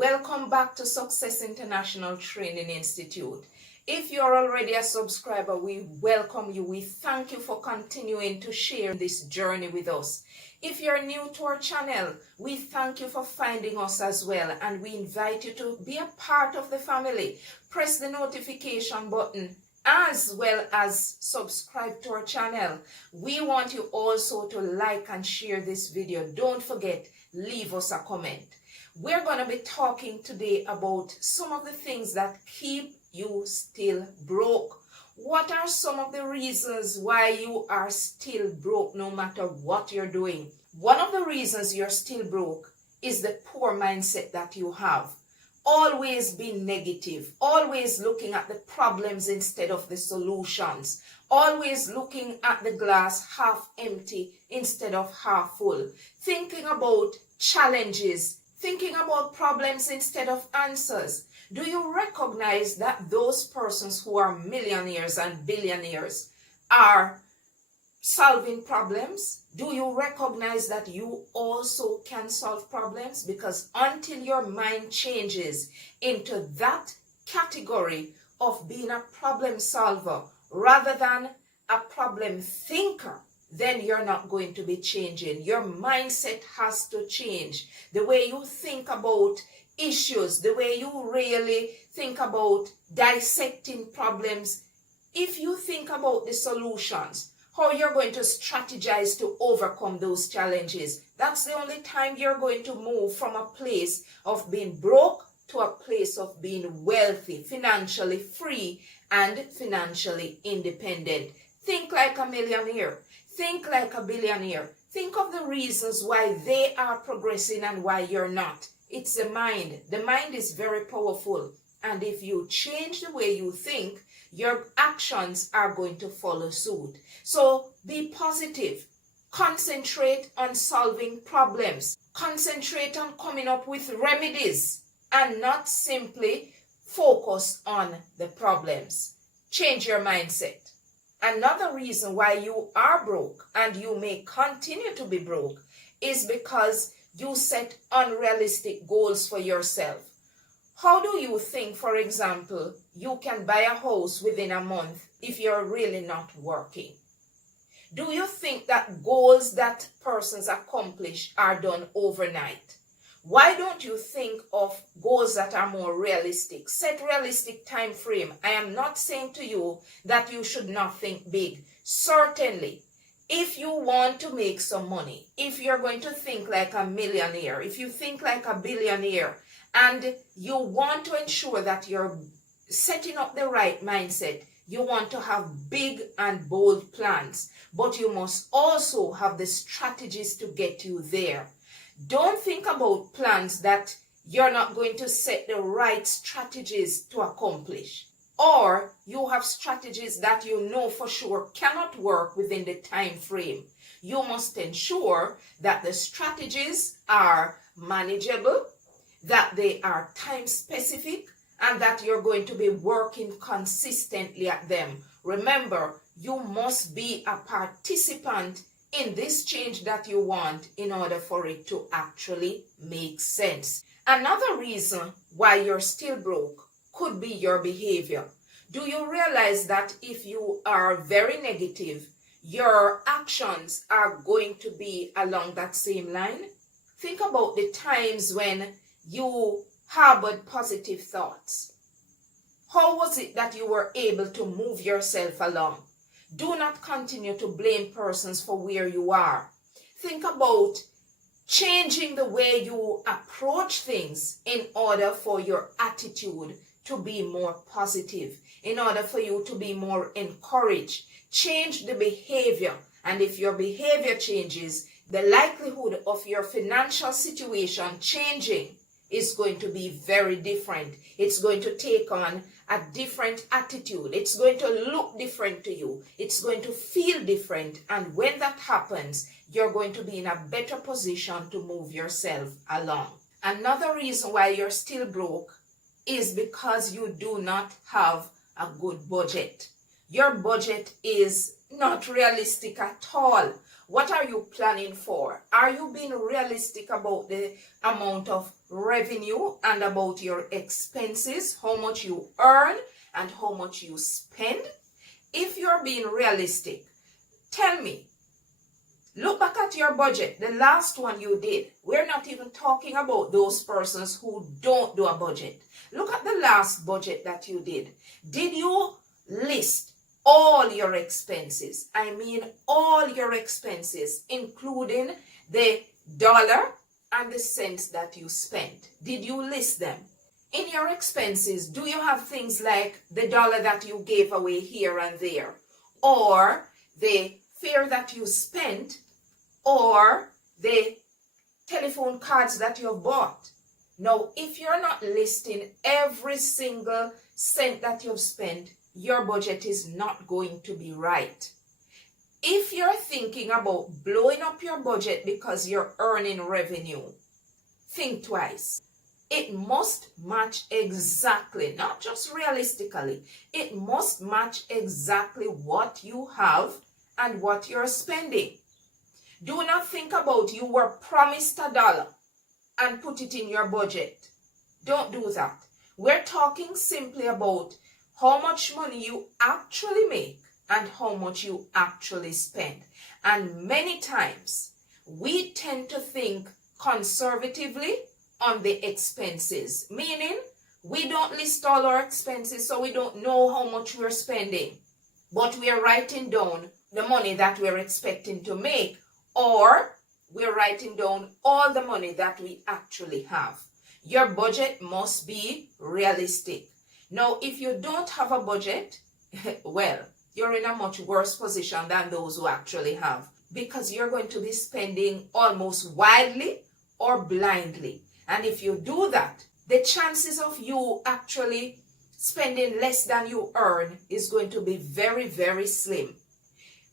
Welcome back to Success International Training Institute. If you're already a subscriber, we welcome you. We thank you for continuing to share this journey with us. If you're new to our channel, we thank you for finding us as well, and we invite you to be a part of the family. Press the notification button as well as subscribe to our channel. We want you also to like and share this video. Don't forget, leave us a comment. We're going to be talking today about some of the things that keep you still broke. What are some of the reasons why you are still broke no matter what you're doing? One of the reasons you're still broke is the poor mindset that you have. Always being negative, always looking at the problems instead of the solutions, always looking at the glass half empty instead of half full, thinking about challenges, thinking about problems instead of answers. Do you recognize that those persons who are millionaires and billionaires are solving problems? Do you recognize that you also can solve problems? Because until your mind changes into that category of being a problem solver rather than a problem thinker, then you're not going to be changing. Your mindset has to change. The way you think about issues, the way you really think about dissecting problems. If you think about the solutions, how you're going to strategize to overcome those challenges, that's the only time you're going to move from a place of being broke to a place of being wealthy, financially free, and financially independent. Think like a millionaire. Think like a billionaire. Think of the reasons why they are progressing and why you're not. It's the mind. The mind is very powerful. And if you change the way you think, your actions are going to follow suit. So be positive. Concentrate on solving problems. Concentrate on coming up with remedies and not simply focus on the problems. Change your mindset. Another reason why you are broke and you may continue to be broke is because you set unrealistic goals for yourself. How do you think, for example, you can buy a house within a month if you're really not working? Do you think that goals that persons accomplish are done overnight? Why don't you think of goals that are more realistic? Set realistic time frame. I am not saying to you that you should not think big. Certainly, if you want to make some money, if you're going to think like a millionaire, if you think like a billionaire, and you want to ensure that you're setting up the right mindset, you want to have big and bold plans, but you must also have the strategies to get you there. Don't think about plans that you're not going to set the right strategies to accomplish. Or you have strategies that you know for sure cannot work within the time frame. You must ensure that the strategies are manageable, that they are time specific, and that you're going to be working consistently at them. Remember, you must be a participant in this change that you want in order for it to actually make sense. Another reason why you're still broke could be your behavior. Do you realize that if you are very negative, your actions are going to be along that same line? Think about the times when you harbored positive thoughts. How was it that you were able to move yourself along? Do not continue to blame persons for where you are. Think about changing the way you approach things in order for your attitude to be more positive, in order for you to be more encouraged. Change the behavior. And if your behavior changes, the likelihood of your financial situation changing is going to be very different. It's going to take on a different attitude. It's going to look different to you. It's going to feel different. And when that happens, you're going to be in a better position to move yourself along. Another reason why you're still broke is because you do not have a good budget. Your budget is not realistic at all. What are you planning for? Are you being realistic about the amount of revenue and about your expenses, how much you earn and how much you spend? If you're being realistic, tell me, look back at your budget, the last one you did. We're not even talking about those persons who don't do a budget. Look at the last budget that you did. Did you list all your expenses? I mean all your expenses, including the dollar and the cents that you spent. Did you list them? In your expenses, do you have things like the dollar that you gave away here and there, or the fare that you spent, or the telephone cards that you have bought? Now, if you're not listing every single cent that you've spent, your budget is not going to be right. If you're thinking about blowing up your budget because you're earning revenue, think twice. It must match exactly, not just realistically, it must match exactly what you have and what you're spending. Do not think about you were promised $1 and put it in your budget. Don't do that. We're talking simply about how much money you actually make and how much you actually spend. And many times we tend to think conservatively on the expenses, meaning we don't list all our expenses, so we don't know how much we're spending, but we are writing down the money that we're expecting to make, or we're writing down all the money that we actually have. Your budget must be realistic. Now, if you don't have a budget, well, you're in a much worse position than those who actually have, because you're going to be spending almost wildly or blindly. And if you do that, the chances of you actually spending less than you earn is going to be very, very slim.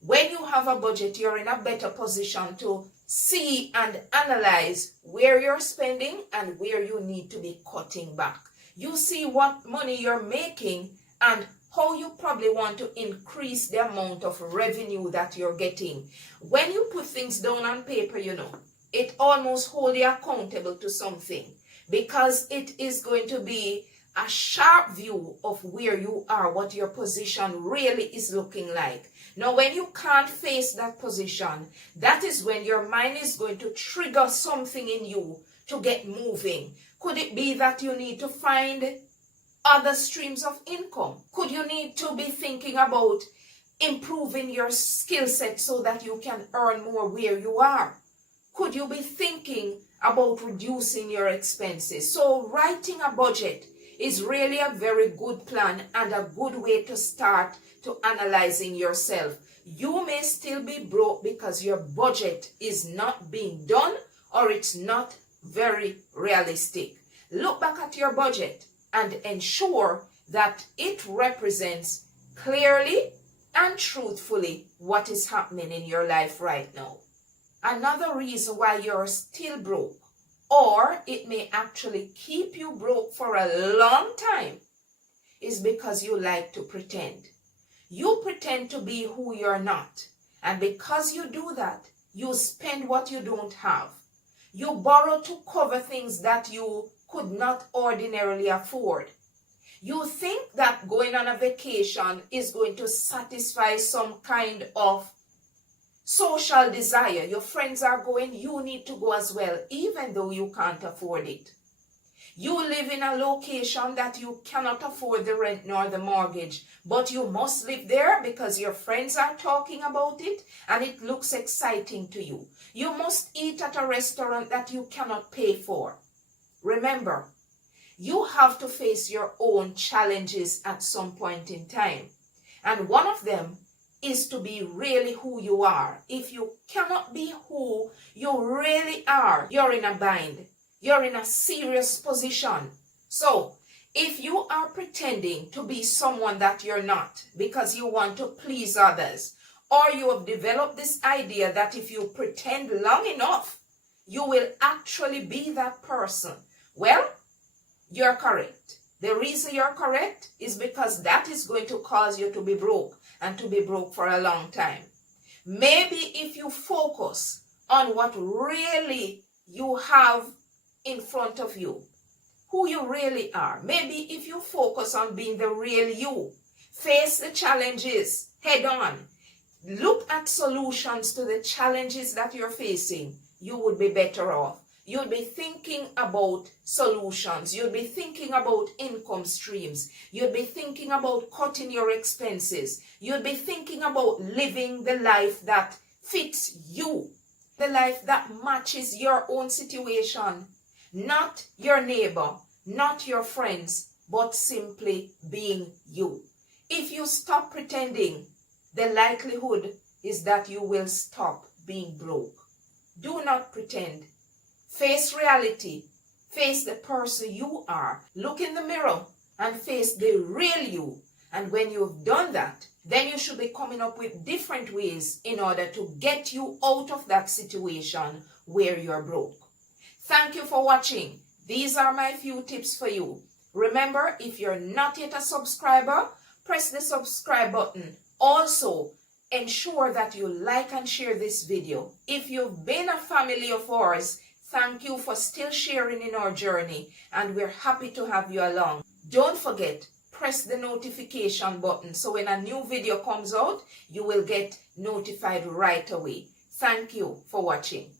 When you have a budget, you're in a better position to see and analyze where you're spending and where you need to be cutting back. You see what money you're making and how you probably want to increase the amount of revenue that you're getting. When you put things down on paper, it almost holds you accountable to something, because it is going to be a sharp view of where you are, what your position really is looking like. Now, when you can't face that position, that is when your mind is going to trigger something in you to get moving. Could it be that you need to find other streams of income? Could you need to be thinking about improving your skill set so that you can earn more where you are? Could you be thinking about reducing your expenses? So writing a budget is really a very good plan and a good way to start to analyzing yourself. You may still be broke because your budget is not being done or it's not very realistic. Look back at your budget and ensure that it represents clearly and truthfully what is happening in your life right now. Another reason why you're still broke, or it may actually keep you broke for a long time, is because you like to pretend. You pretend to be who you're not. And because you do that, you spend what you don't have. You borrow to cover things that you could not ordinarily afford. You think that going on a vacation is going to satisfy some kind of social desire. Your friends are going, you need to go as well, even though you can't afford it. You live in a location that you cannot afford the rent nor the mortgage, but you must live there because your friends are talking about it and it looks exciting to you. You must eat at a restaurant that you cannot pay for. Remember, you have to face your own challenges at some point in time. And one of them is to be really who you are. If you cannot be who you really are, you're in a bind. You're in a serious position. So, if you are pretending to be someone that you're not because you want to please others, or you have developed this idea that if you pretend long enough, you will actually be that person, well, you're correct. The reason you're correct is because that is going to cause you to be broke, and to be broke for a long time. Maybe if you focus on what really you have in front of you, who you really are. Maybe if you focus on being the real you, face the challenges head on, look at solutions to the challenges that you're facing, you would be better off. You'll be thinking about solutions. You'll be thinking about income streams. You'll be thinking about cutting your expenses. You'll be thinking about living the life that fits you, the life that matches your own situation, not your neighbor, not your friends, but simply being you. If you stop pretending, the likelihood is that you will stop being broke. Do not pretend. Face reality. Face the person you are. Look in the mirror and face the real you. And when you've done that, then you should be coming up with different ways in order to get you out of that situation where you're broke. Thank you for watching. These are my few tips for you. Remember, if you're not yet a subscriber, press the subscribe button. Also, ensure that you like and share this video. If you've been a family of ours, thank you for still sharing in our journey, and we're happy to have you along. Don't forget, press the notification button so when a new video comes out, you will get notified right away. Thank you for watching.